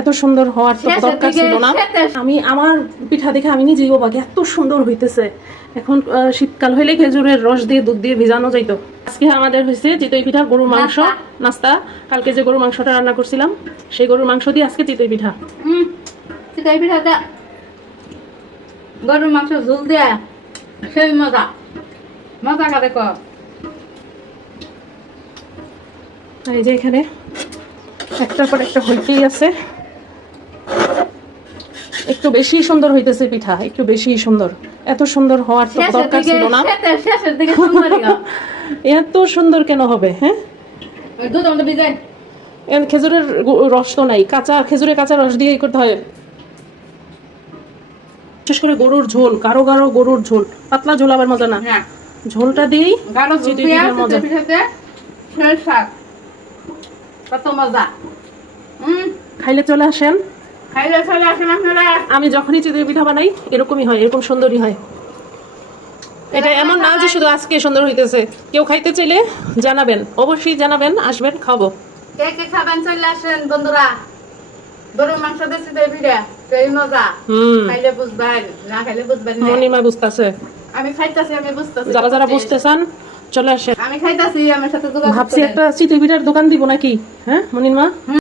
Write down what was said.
এত সুন্দর হওয়ার তো দরকার ছিল না। আমি আমার পিঠা দেখে আমি নিজেই অবাক, এত সুন্দর হইতেছে। এখন শীতকাল হইলে খেজুরের রস দিয়ে দুধ দিয়ে ভিজানো যাইতো। আজকে আমাদের হয়েছে চিতই পিঠা, গরুর মাংস নাস্তা। কালকে যে গরুর মাংসটা রান্না করছিলাম সেই গরুর মাংস দিয়ে আজকে চিতই পিঠা। চিতই পিঠাটা গরুর মাংস ঝোল দেয়া সেই মজা মজা কাটে কর। এই যে এখানে একটার পর একটা হইতেই আছে। একটু বেশি সুন্দর হইতেছে পিঠা, একটু বেশি সুন্দর। এত সুন্দর হওয়ার তো দরকার ছিল না। শেষের দিকে এত সুন্দর কেন হবে? হ্যাঁ, দুধ আমাদের ভিজাই খেজুরের রস তো নাই, কাঁচা খেজুরের কাঁচা রস দিয়ে করতে হয়। বিশেষ করে গরুর ঝোল, গাঢ় গাঢ় গরুর ঝোল, পাতলা ঝোল আবার মজা না। ঝোলটা দিয়েই চিতই পিঠার মজা। কত মজা। খাইলে চলে আসেন, খাইলে চলে আসেন আপনারা। আমি যখনই চিতই পিঠা বানাই এরকমই হয়, এরকম সুন্দরই হয়। এটা এমন না যে শুধু আজকে সুন্দর হইতেছে। কেউ খাইতে চাইলে জানাবেন, অবশ্যই জানাবেন, আসবেন, খাবো। কে কে খাবেন চলে আসেন বন্ধুরা। গরুর মাংস দিয়ে চিতই পিঠা সেই মজা। খাইলে বুঝবেন, না খাইলে বুঝবেন না। মনিমা বুঝতেছে, আমি খাইতাছি, আমি বুঝতেছি। যারা যারা বুঝতে চান চলে আসেন। আমি খাইতাছি, আমার সাথে যোগাযোগ ভাবছি করেন। একটা চিতই পিঠার দোকান দিব নাকি? হ্যাঁ মনিমা।